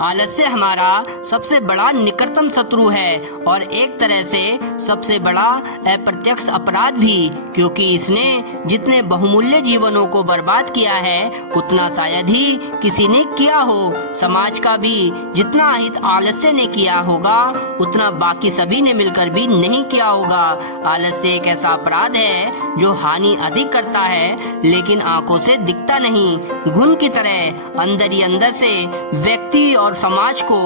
आलस्य हमारा सबसे बड़ा निकटतम शत्रु है और एक तरह से सबसे बड़ा अप्रत्यक्ष अपराध भी, क्योंकि इसने जितने बहुमूल्य जीवनों को बर्बाद किया है उतना शायद ही किसी ने किया हो। समाज का भी जितना अहित आलस्य ने किया होगा उतना बाकी सभी ने मिलकर भी नहीं किया होगा। आलस्य एक ऐसा अपराध है जो हानि अधिक करता है लेकिन आंखों से दिखता नहीं। घुन की तरह अंदर ही अंदर से व्यक्ति और समाज को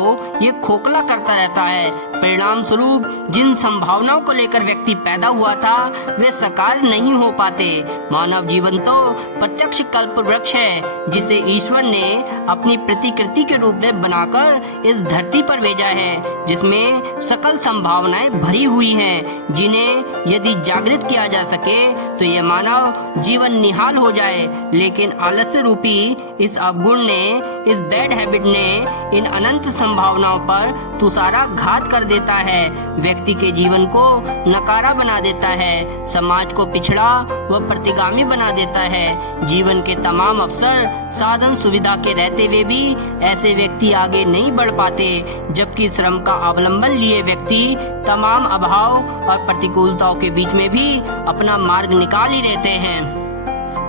ये खोखला करता रहता है। परिणाम स्वरूप जिन संभावनाओं को लेकर व्यक्ति पैदा हुआ था वे साकार नहीं हो पाते। मानव जीवन तो प्रत्यक्ष कल्प वृक्ष है जिसे ईश्वर ने अपनी प्रतिकृति के रूप में बनाकर इस धरती पर भेजा है, जिसमें सकल संभावनाएं भरी हुई हैं, जिन्हें यदि जागृत किया जा सके तो यह मानव जीवन निहाल हो जाए। लेकिन आलस्य रूपी इस अवगुण ने, इस बैड हैबिट ने इन अनंत संभावनाओं पर तुसारा घात कर देता है, व्यक्ति के जीवन को नकारा बना देता है, समाज को पिछड़ा व प्रतिगामी बना देता है। जीवन के तमाम अवसर, साधन, सुविधा के रहते हुए भी ऐसे व्यक्ति आगे नहीं बढ़ पाते, जबकि श्रम का अवलंबन लिए व्यक्ति तमाम अभाव और प्रतिकूलताओं के बीच में भी अपना मार्ग निकाल ही रहते हैं।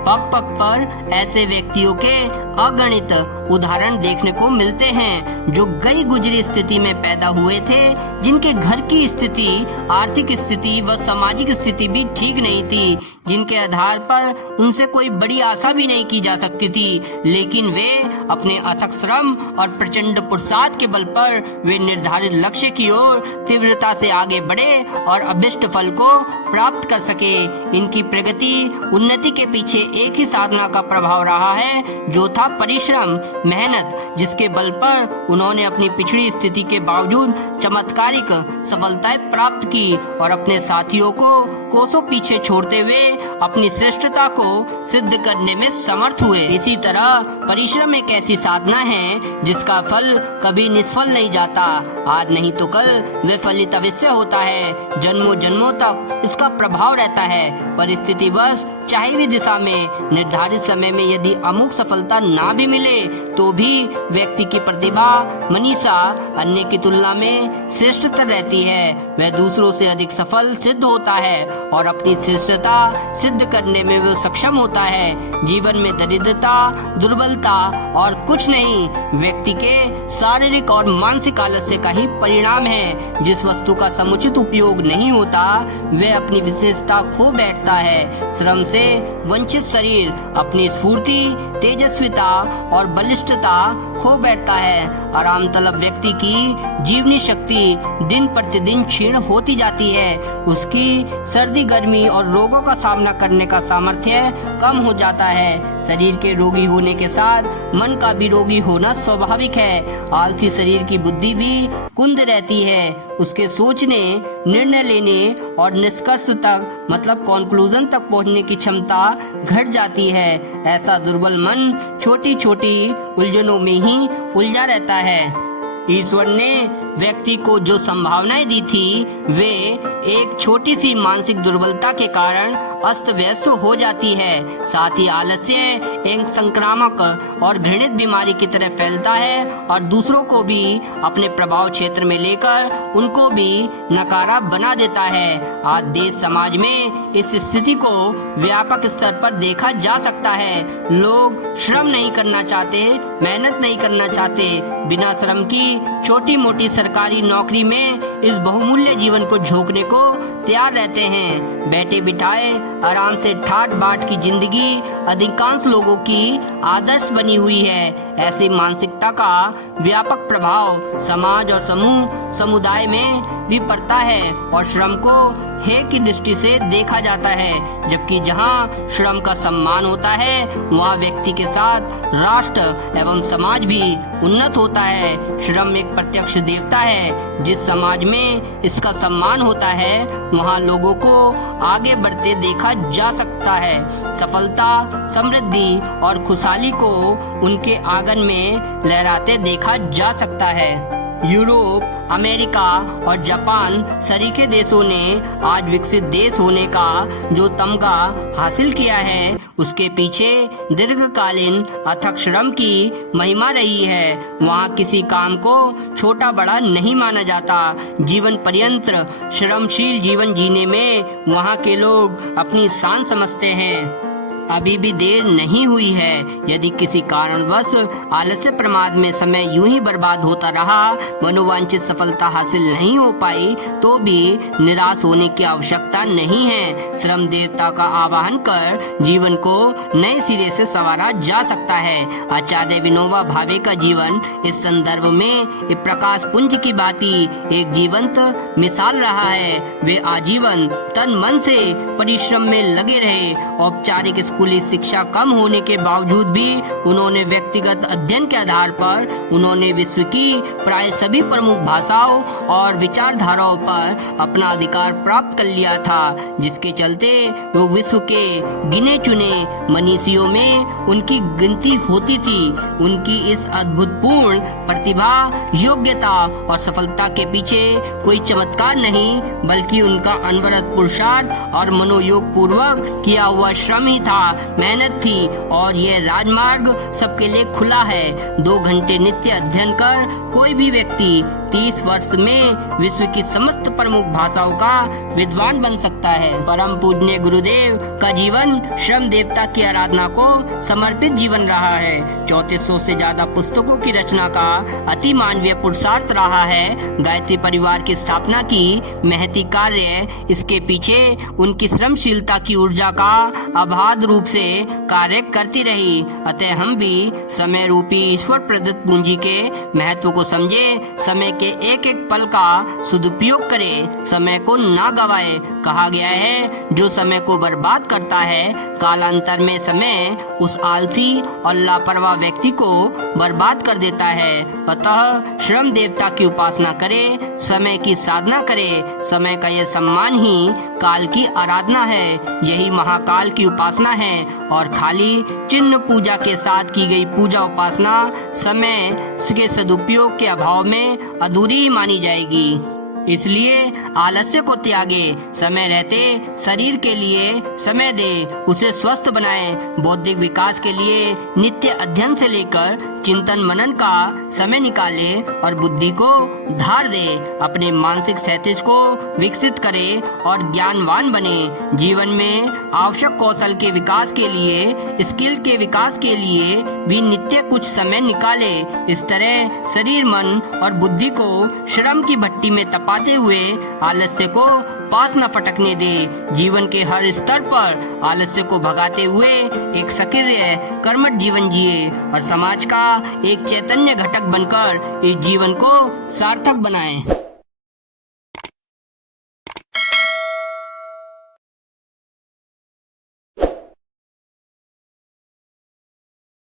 पग पग पर ऐसे व्यक्तियों के अगणित उदाहरण देखने को मिलते हैं जो गई गुजरी स्थिति में पैदा हुए थे, जिनके घर की स्थिति, आर्थिक स्थिति व सामाजिक स्थिति भी ठीक नहीं थी, जिनके आधार पर उनसे कोई बड़ी आशा भी नहीं की जा सकती थी, लेकिन वे अपने अथक श्रम और प्रचंड पुरुषार्थ के बल पर वे निर्धारित लक्ष्य की ओर तीव्रता से आगे बढ़े और अभिष्ट फल को प्राप्त कर सके। इनकी प्रगति, उन्नति के पीछे एक ही साधना का प्रभाव रहा है, जो था परिश्रम, मेहनत, जिसके बल पर उन्होंने अपनी पिछड़ी स्थिति के बावजूद चमत्कारिक सफलताएं प्राप्त की और अपने साथियों को कोसों पीछे छोड़ते हुए अपनी श्रेष्ठता को सिद्ध करने में समर्थ हुए। इसी तरह परिश्रम एक ऐसी साधना है जिसका फल कभी निष्फल नहीं जाता। आज नहीं तो कल वे फलित अवश्य होता है, जन्मों जन्मों तक इसका प्रभाव रहता है। परिस्थितिवश चाहे भी दिशा में निर्धारित समय में यदि अमुक सफलता ना भी मिले तो भी व्यक्ति की प्रतिभा, मनीषा अन्य की तुलना में श्रेष्ठतर रहती है। वह दूसरों से अधिक सफल सिद्ध होता है और अपनी श्रेष्ठता सिद्ध करने में वह सक्षम होता है। जीवन में दरिद्रता, दुर्बलता और कुछ नहीं, व्यक्ति के शारीरिक और मानसिक आलस्य का ही परिणाम है। जिस वस्तु का समुचित उपयोग नहीं होता वह अपनी विशेषता खो बैठता है। श्रम से वंचित शरीर अपनी स्फूर्ति, तेजस्विता और बलिष्ठता खो बैठता है। आराम तलब व्यक्ति की जीवनी शक्ति दिन प्रतिदिन क्षीण होती जाती है। उसकी सर्दी, गर्मी और रोगों का सामना करने का सामर्थ्य कम हो जाता है। शरीर के रोगी होने के साथ मन का भी रोगी होना स्वाभाविक है। आलसी शरीर की बुद्धि भी कुंद रहती है। उसके सोचने, निर्णय लेने और निष्कर्ष तक मतलब कंक्लूजन तक पहुंचने की क्षमता घट जाती है। ऐसा दुर्बल मन छोटी छोटी उलझनों में ही उलझा रहता है। ईश्वर ने व्यक्ति को जो संभावनाएं दी थी वे एक छोटी सी मानसिक दुर्बलता के कारण अस्त व्यस्त हो जाती है। साथ ही आलस्य एक संक्रामक और घृणित बीमारी की तरह फैलता है और दूसरों को भी अपने प्रभाव क्षेत्र में लेकर उनको भी नकारा बना देता है। आज देश समाज में इस स्थिति को व्यापक स्तर पर देखा जा सकता है। लोग श्रम नहीं करना चाहते, मेहनत नहीं करना चाहते, बिना श्रम की छोटी मोटी सरकारी नौकरी में इस बहुमूल्य जीवन को झोंकने को तैयार रहते हैं। बैठे बिठाए आराम से ठाट बाट की जिंदगी अधिकांश लोगों की आदर्श बनी हुई है। ऐसी मानसिकता का व्यापक प्रभाव समाज और समुदाय में भी पड़ता है और श्रम को हे की दृष्टि से देखा जाता है, जबकि जहां श्रम का सम्मान होता है वहां व्यक्ति के साथ राष्ट्र एवं समाज भी उन्नत होता है। श्रम एक प्रत्यक्ष देवता है। जिस समाज में इसका सम्मान होता है वहां लोगों को आगे बढ़ते देखा जा सकता है। सफलता, समृद्धि और खुशहाली को उनके आंगन में लहराते देखा जा सकता है। यूरोप, अमेरिका और जापान सरीखे देशों ने आज विकसित देश होने का जो तमगा हासिल किया है, उसके पीछे दीर्घकालीन अथक श्रम की महिमा रही है। वहाँ किसी काम को छोटा बड़ा नहीं माना जाता। जीवन पर्यंत श्रमशील जीवन जीने में वहाँ के लोग अपनी शान समझते हैं। अभी भी देर नहीं हुई है। यदि किसी कारणवश आलस्य प्रमाद में समय यूं ही बर्बाद होता रहा, मनोवांछित सफलता हासिल नहीं हो पाई, तो भी निराश होने की आवश्यकता नहीं है। श्रम देवता का आवाहन कर जीवन को नए सिरे से संवारा जा सकता है। आचार्य विनोबा भावे का जीवन इस संदर्भ में एक प्रकाश पुंज की भांति एक जीवंत मिसाल रहा है। वे आजीवन तन मन से परिश्रम में लगे रहे। औपचारिक स्कूली शिक्षा कम होने के बावजूद भी उन्होंने व्यक्तिगत अध्ययन के आधार पर उन्होंने विश्व की प्राय सभी प्रमुख भाषाओं और विचारधाराओं पर अपना अधिकार प्राप्त कर लिया था, जिसके चलते वो विश्व के गिने चुने मनीषियों में उनकी गिनती होती थी। उनकी इस अद्भुतपूर्ण प्रतिभा, योग्यता और सफलता के पीछे कोई चमत्कार नहीं, बल्कि उनका अनवरत पुरुषार्थ और मनोयोग पूर्वक किया हुआ श्रम ही था, मेहनत थी। और ये राजमार्ग सबके लिए खुला है। 2 घंटे नित्य अध्ययन कर कोई भी व्यक्ति 30 वर्ष में विश्व की समस्त प्रमुख भाषाओं का विद्वान बन सकता है। परम पूजनीय गुरुदेव का जीवन श्रम देवता की आराधना को समर्पित जीवन रहा है। 3400 से ज्यादा पुस्तकों की रचना का अति मानवीय पुरुषार्थ रहा है। गायत्री परिवार की स्थापना की महती कार्य, इसके पीछे उनकी श्रमशीलता की ऊर्जा का अबाध रूप से कार्य करती रही। अतः हम भी समय रूपी ईश्वर प्रदत्त पूंजी के महत्व को समझे, समय के एक एक पल का सदुपयोग करे, समय को ना गवाए। कहा गया है, जो समय को बर्बाद करता है, कालांतर में समय उस आलसी और लापरवाह व्यक्ति को बर्बाद कर देता है। अतः श्रम देवता की उपासना करे, समय की साधना करे। समय का यह सम्मान ही काल की आराधना है, यही महाकाल की उपासना है। और खाली चिन्ह पूजा के साथ की गई पूजा उपासना समय के सदुपयोग के अभाव में अधूरी मानी जाएगी। इसलिए आलस्य को त्यागे, समय रहते शरीर के लिए समय दे, उसे स्वस्थ बनाए। बौद्धिक विकास के लिए नित्य अध्ययन से लेकर चिंतन मनन का समय निकाले और बुद्धि को धार दे। अपने मानसिक क्षैतिज को विकसित करे और ज्ञानवान बने। जीवन में आवश्यक कौशल के विकास के लिए, स्किल के विकास के लिए भी नित्य कुछ समय निकाले। इस तरह शरीर, मन और बुद्धि को श्रम की भट्टी में तपाते हुए आलस्य को पास न फटकने दे। जीवन के हर स्तर पर आलस्य को भगाते हुए एक सक्रिय कर्मठ जीवन जिए और समाज का एक चैतन्य घटक बनकर इस जीवन को सार्थक बनाएं।